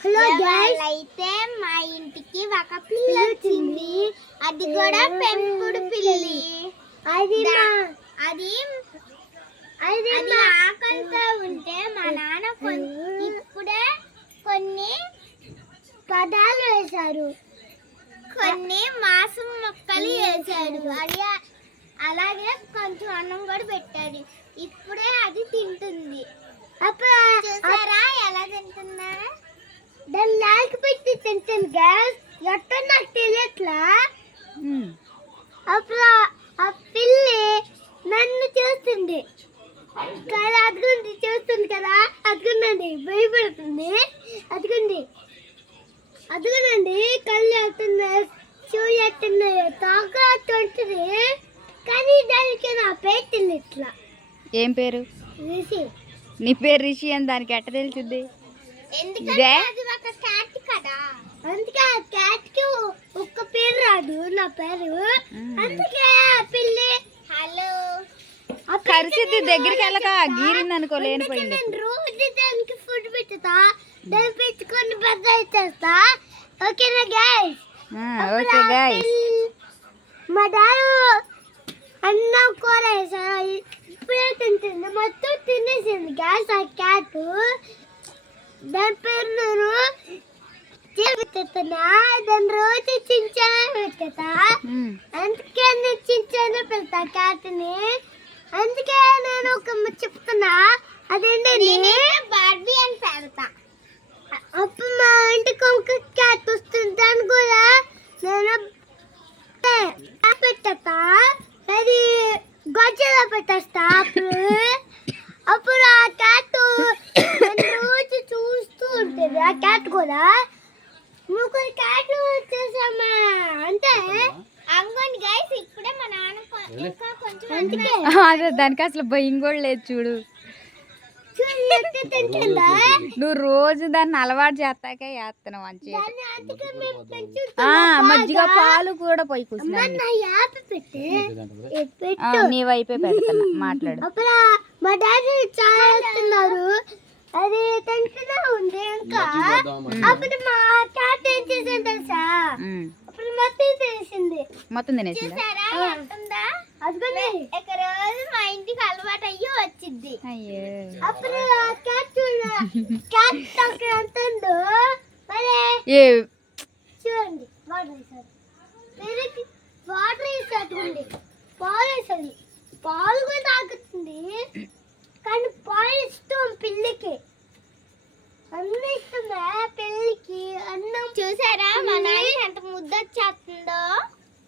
Hello guys అయితే మా ఇంటికి ఒక పిల్లి వచ్చింది. అది కూడా పెంపుడు పిల్లి. అది ఆకలితో ఉంటే మా నాన్న ఇప్పుడే కొన్ని పదాలు వేశారు, కొన్ని మాంసం ముక్కలు వేశాడు, అలాగే కొంచెం అన్నం కూడా పెట్టాడు. ఇప్పుడే అది తింటుంది. అప్పుడు చూసారా ఎలా తింటున్నా? దాన్ని లాక్ పెట్టి తింటుంది గ్యాస్. ఎట్టో నాకు తెలియట్లా. అప్పుడు ఆ పిల్లి నన్ను చూస్తుంది కదా, అదిగోండి చూస్తుంది కదా, అదిగోండి భయపడుతుంది. అదిగోనండి కళ్ళు ఎత్తున్నాయి, చెవులు ఎత్తున్నాయి, తాక ఉంటుంది. కానీ దానికి నా పేరు తెలియట్లా. ఏం పేరు? రిషి. నీ పేరు రిషి అని దానికి ఎట్ట తెలిసింది? ఎందుకంటే అది ఒక క్యాట్ కదా, అందుకే ఆ క్యాట్ కి ఒక్క పేరు రాదు, నా పేరు. అందుకే పిల్లి హలో కరిసిద్ది, దగ్గరికి వెళ్ళక గీరింది అనుకో, లేనిపోయింది. రోజు దానికి ఫుడ్ పెట్టుతా, దాన్ని పెట్టుకొని పెద్ద చేస్తా. ఓకేనా గైస్? Okay guys. మా డాడీ అన్నం కూర వేసారు, ఇప్పుడే తింటుంది. మొత్తం తినేసింది గ్యాస్ ఆ క్యాట్. దాని పేరు నేను పెట్టుతున్నా, దాని రోజు చించానే పెట్టుతా. అందుకే నేను చించానే పెడతా క్యాట్ని. అందుకే నేను ఒక చెప్తున్నా, అదేంటండి బార్బీ అని పెడతా. అప్పుడు మా ఇంటికి ఒక క్యాట్ వస్తుంది, దాన్ని కూడా నేను పెట్టేస్తా. అది గొజ్జలో పెట్టేస్తా. అప్పుడు ఆ క్యాట్ రోజు చూస్తూ ఉంటుంది. ఆ క్యాట్ కూడా ముగ్గురు క్యాట్లు వచ్చేసామా అంటే అంగన్ గైస్. ఇప్పుడే మా నాన్న ఇంకా కొంచెం అదే దానికి అసలు భయం కూడా లేదు చూడు. నువ్వు రోజు దాన్ని అలవాటు చేస్తాకే వేస్తున్నావు మంచిగా. మజ్జిగ పాలు కూడా పోయి కూర్చున్నాను. నీ వైపే పెడతాను, మాట్లాడు. మా డాడీ చాలా అది తింటూనే ఉంది. ఇంకా అప్పుడు మా క్యాట్ ఏం చేసింది తెలుసా? అప్పుడు మొత్తం తినేసింది. మొత్తం తినేసింది. ఒక రోజు మా ఇంటికి అలవాటు అయ్యి వచ్చింది. అప్పుడు క్యాట్ అక్కడ ఎంత ఉందో మరి చూడండి. వాటర్ వేసేటండి, పాలు వేసేది. పాలు కూడా తాగుతుంది, కానీ పాలు ఇష్టం పిల్లికి. అన్నీ ఇస్తుందా పిల్లికి? అన్నం చూసారా మా నాన్న ఎంత ముద్ద వచ్చేస్తుందో?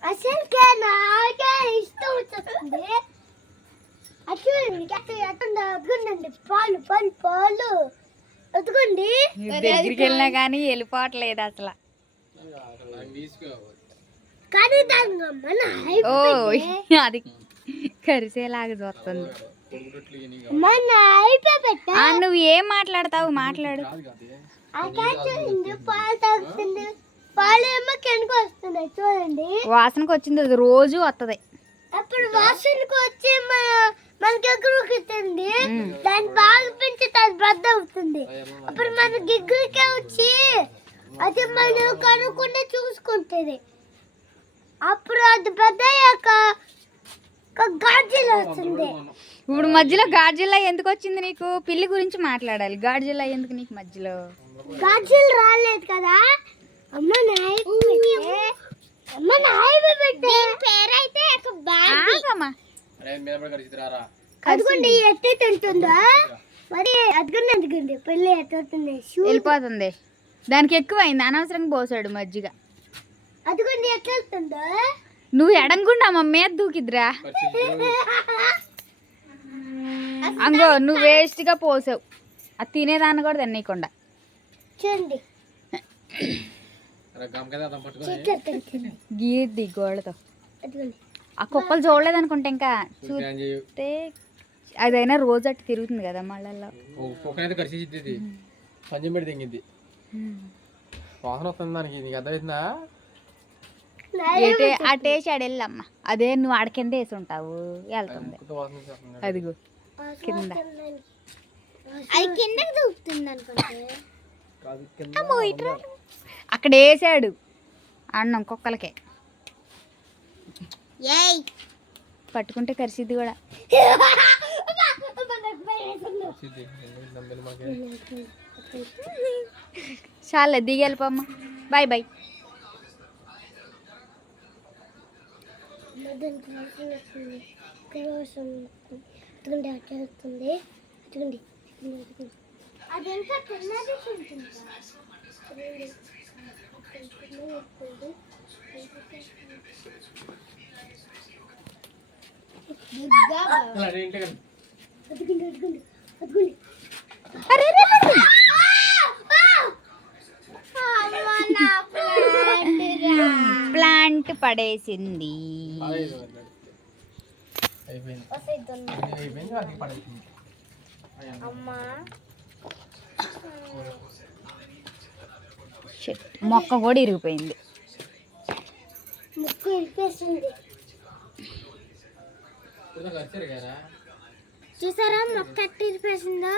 అసలు నాకే ఇష్టం వచ్చేస్తుంది. అదుగుండండి పాలు పాలు పాలు అదుకోండి. దగ్గరికి వెళ్ళినా కానీ వెళ్ళిపోవట్లేదు అసలు. కానీ అది కరిసేలాగా చూస్తుంది. నువ్వు ఏం మాట్లాడతావు? మాట్లాడు. పాలు తాగుతుంది, పాలు ఏమో కిందకు వస్తున్నాయి చూడండి. వాసనకు వచ్చింది, అది రోజు వస్తుంది. అప్పుడు వాసనకు వచ్చి మనకి ఎగురుతుంది. దాన్ని బాగా పెంచి అది బద్ద అవుతుంది. అప్పుడు మన గిగ్గులకే వచ్చి అది మనం కనుక్కుంటే చూసుకుంటుంది. అప్పుడు అది పెద్ద అయ్యాక గాడ్జిల్లా వస్తుంది. ఇప్పుడు మధ్యలో గాడ్జిల్లా ఎందుకు వచ్చింది నీకు? పిల్లి గురించి మాట్లాడాలి. గాడ్జిల్లా ఎందుకు నీకు మధ్యలో? గాడ్జిల్లా రాలేదు కదా అమ్మ. పేరైతే అదిగోండి ఎట్టయితే ఉంటుందో మరి. అదిగోండి పెళ్ళి ఎట్టుంది, వెళ్ళిపోతుంది. దానికి ఎక్కువైంది, అనవసరంగా పోసాడు మజ్జిగ. అదిగోండి ఎట్లా వెళ్తుందో. నువ్వు ఎడంగుండా మా మీద దూకిద్రా. అంగో నువ్వు వేస్ట్ గా పోసావు. అది తినేదాన్ని కూడా తినేయకుండా. చూడండి గీర్ది గోళ్ళతో. ఆ కుక్కలు చూడలేదు అనుకుంటే, ఇంకా చూస్తే అదైనా రోజు అట్టు తిరుగుతుంది కదా మళ్ళల్లో. పంచం పెట్టి తెంగింది. వాసన వస్తుంది దానికి, నీకు అర్థమవుతుందా? అటేసి ఆడెళ్ళమ్మ. అదే నువ్వు ఆడ కింద వేసి ఉంటావు, వెళ్తుంది అదిగో కింద. అది కిందకి దూకుతుంది అనుకుంటే. అక్కడ వేసాడు అన్నం కుక్కలకే. ఏయ్ పట్టుకుంటే కరిసిద్ది కూడా. చాలే దిగి వెళ్ళిపోమ్మ. Bye bye. అది ఇంకా తిన్నది ప్లాంట్ పడేసింది. మొక్క కూడా ఇరిగిపోయింది. ముక్కు ఇరిపేస్తుంది. చూసారా మొక్క ఎట్ట ఇరిపేసిందో.